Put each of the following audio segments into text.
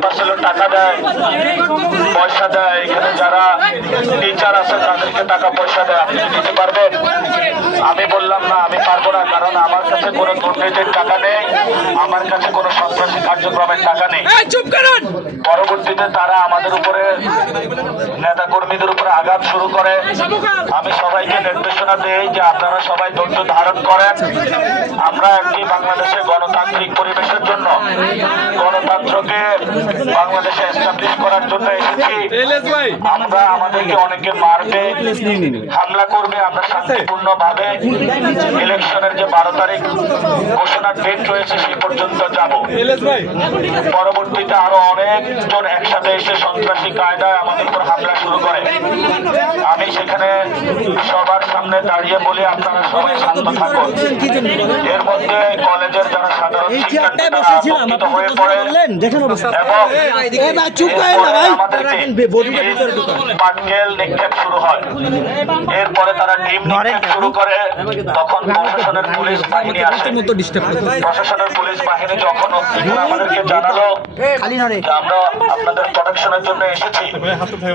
ক্যাম্পাসে টাকা দেয়, পয়সা দেয়, এখানে যারা টিচার আছে তাদেরকে টাকা পয়সা দেয়। আপনি দিতে পারবেন? আমি বললাম না, আমি পারবো না, কারণ আমার কাছে কোনো দুর্নীতির টাকা নেই, আমার কাছে কোনো সন্ত্রাসী কার্যক্রমের টাকা নেই। পরবর্তীতে তারা আমাদের উপরে, নেতা কর্মীদের উপরে আঘাত শুরু করে। আমি সবাইকে নির্দেশনা দেই যে আপনারা সবাই ধৈর্য ধারণ করেন। আমরা একটি বাংলাদেশে গণতান্ত্রিক পরিবেশের জন্য, গণতন্ত্রকে বাংলাদেশে এস্টাবলিশ করার জন্য এসেছি। আমরা আমাদেরকে অনেকে মারবে, হামলা করবে, আমরা শান্তিপূর্ণ ভাবে ইলেকশনের যে 12 তারিখ ঘোষণার ডেট রয়েছে সে পর্যন্ত যাব। পরবর্তীতে আরো অনেকজন একসাথে এসে সন্ত্রাসী কায়দায় আমাদের উপর হামলা শুরু করে। আমি সেখানে সবার সামনে দাঁড়িয়ে বলি আপনারা সবাই শান্ত থাকুন। এর মধ্যে কলেজের যারা সাধারণ শিক্ষার্থী তারা আতঙ্কিত হয়ে পড়ে এবং পাটকেল নিক্ষেপ শুরু হয়। এরপরে তারা ডিম নিক্ষেপ শুরু করে। তখন প্রশাসনের পুলিশ বাহিনী আসে। প্রশাসনের পুলিশ বাহিনী যখন আমাদেরকে জানালো যে আমরা আপনাদের প্রোটেকশনের জন্য এসেছি,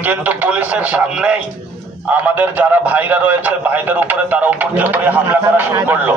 কিন্তু পুলিশের সামনেই আমাদের যারা ভাইরা রয়েছে ভাইদের উপরে তারা উপর হামলা করা শুরু করলো।